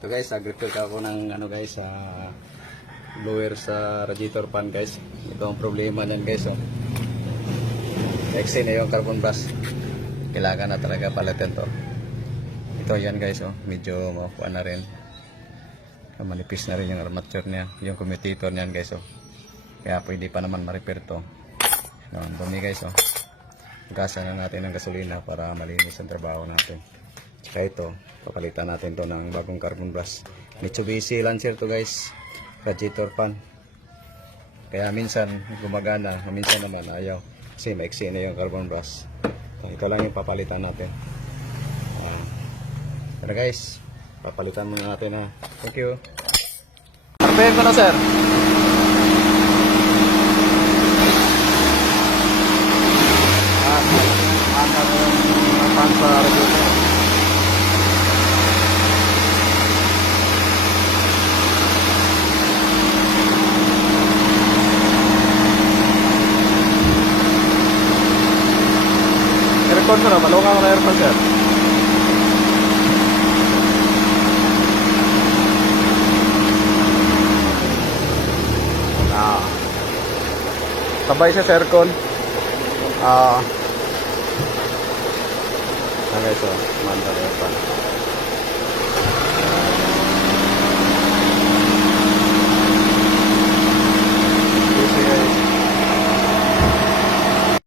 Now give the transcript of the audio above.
Ito guys, nag-refill ako ng ano guys, blower sa radiator fan guys. Ito ang problema niyan guys. Oh. Exit na yung carbon brush. Kailangan na talaga palitan to. Ito yan guys, oh. Medyo makuha na rin. Manipis na rin yung armature niya, yung commutator niyan guys. Oh. Kaya pwede pa naman ma-repair to. Ang dumi guys. Oh. Gasan na natin ng gasolina para malinis ang trabaho natin. Tsaka ito, papalitan natin to ng bagong carbon brush. Mitsubishi Lancer to guys, radiator fan. Kaya minsan gumagana, minsan naman ayaw. Kasi maiksi na yung carbon brush. Ito lang yung papalitan natin. Pero guys, papalitan muna natin ha. Thank you. Arpayin ko na sir. Anda yung fan sa radiator. Aircon sir, malunga ko na aircon sir. Sabay siya sa aircon. Okay, so manda na aircon.